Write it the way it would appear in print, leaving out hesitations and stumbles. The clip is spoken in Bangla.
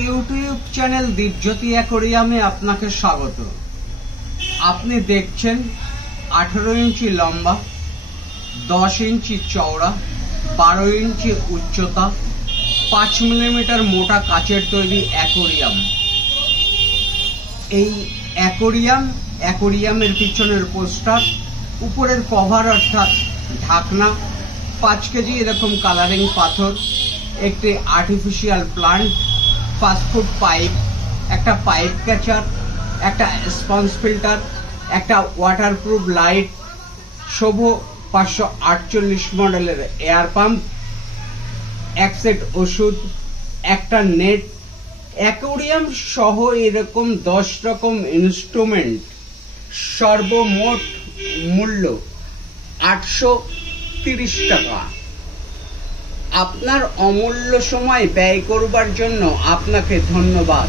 ইউটিউব চ্যানেল দীপজ্যোতি অ্যাকোরিয়ামে আপনাকে স্বাগত। আপনি দেখছেন 18 ইঞ্চি লম্বা, 10 ইঞ্চি চওড়া, 12 ইঞ্চি উচ্চতা, 5 মিলিমিটার মোটা কাচের তৈরি অ্যাকোরিয়াম। এই অ্যাকোরিয়ামের পিছনের পোস্টার, উপরের কভার অর্থাৎ ঢাকনা, 5 কেজি এরকম কালারিং পাথর, একটি আর্টিফিশিয়াল প্লান্ট, 5 ফুট পাইপ, একটা পাইপ ক্যাচার, একটা স্পঞ্জ ফিল্টার, একটা ওয়াটারপ্রুফ লাইট, শোভো 548 মডেলের এয়ার পাম্প, এক সেট ওষুধ, একটা নেট, অ্যাকোরিয়াম সহ এরকম 10 রকম ইনস্ট্রুমেন্ট। সর্বমোট মূল্য 830 টাকা। আপনার অমূল্য সময় ব্যয় করবার জন্য আপনাকে ধন্যবাদ।